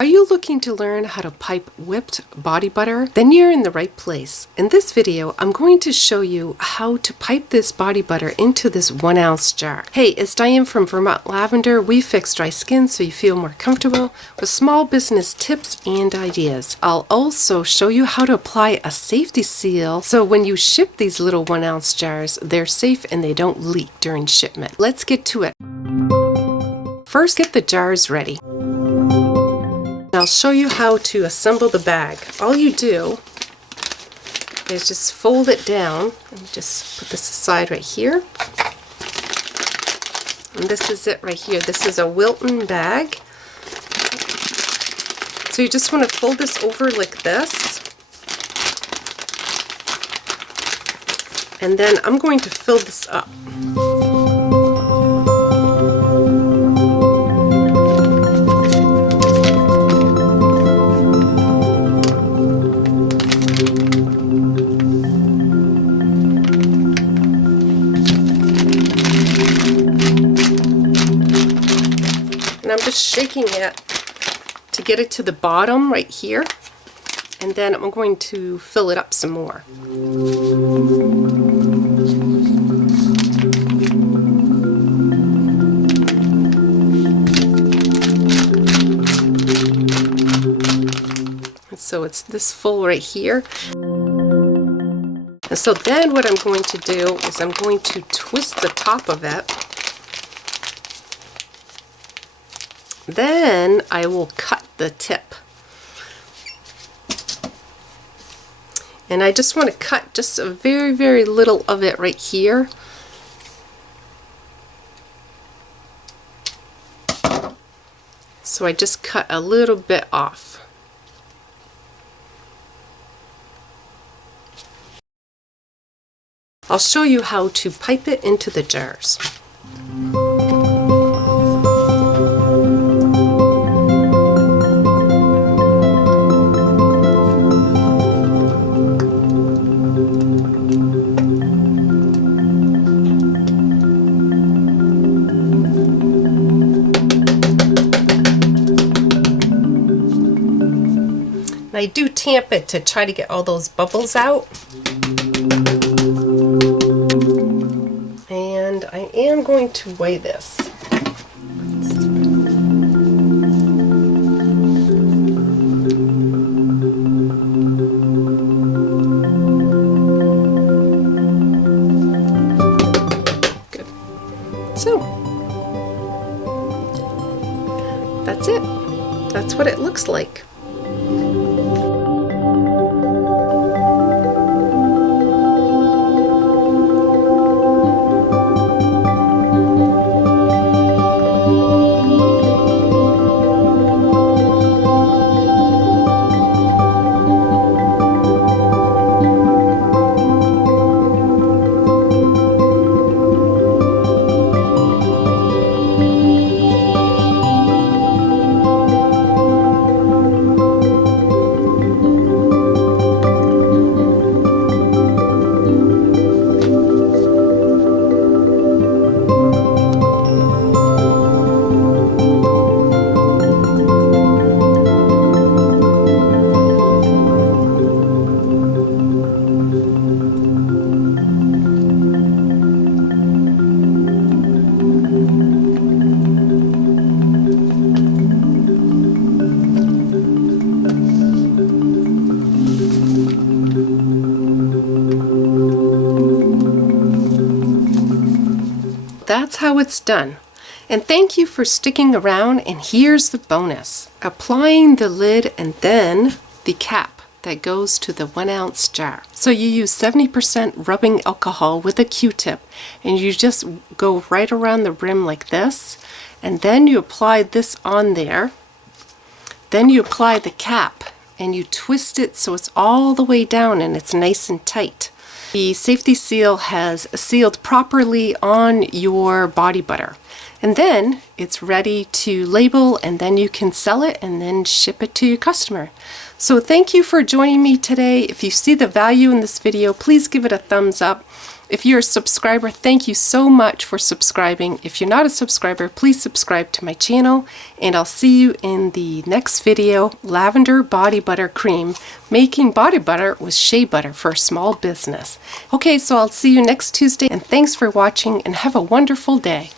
Are you looking to learn how to pipe whipped body butter? Then you're in the right place. In this video, I'm going to show you how to pipe this body butter into this 1 ounce jar. Hey, it's Diane from Vermont Lavender. We fix dry skin so you feel more comfortable with small business tips and ideas. I'll also show you how to apply a safety seal so when you ship these little 1 ounce jars, they're safe and they don't leak during shipment. Let's get to it. First, get the jars ready. I'll show you how to assemble the bag. All you do is just fold it down. Let me just put this aside right here. And this is it right here. This is a Wilton bag. So you just want to fold this over like this. And then I'm going to fill this up. And I'm just shaking it to get it to the bottom right here, and then I'm going to fill it up some more. And so it's this full right here. And so then what I'm going to do is I'm going to twist the top of it. Then I will cut the tip. And I just want to cut just a very, very little of it right here. So I just cut a little bit off. I'll show you how to pipe it into the jars. I do tamp it to try to get all those bubbles out. And I am going to weigh this. Good. So, that's it. That's what it looks like. That's how it's done. And thank you for sticking around, and here's the bonus. Applying the lid and then the cap that goes to the 1 ounce jar. So you use 70% rubbing alcohol with a Q-tip, and you just go right around the rim like this, and then you apply this on there. Then you apply the cap and you twist it so it's all the way down and it's nice and tight. The safety seal has sealed properly on your body butter. And then it's ready to label, and then you can sell it and then ship it to your customer. So thank you for joining me today. If you see the value in this video, please give it a thumbs up. If you're a subscriber, thank you so much for subscribing. If you're not a subscriber, please subscribe to my channel, and I'll see you in the next video, Lavender Body Butter Cream, making body butter with shea butter for a small business. Okay, so I'll see you next Tuesday, and thanks for watching, and have a wonderful day.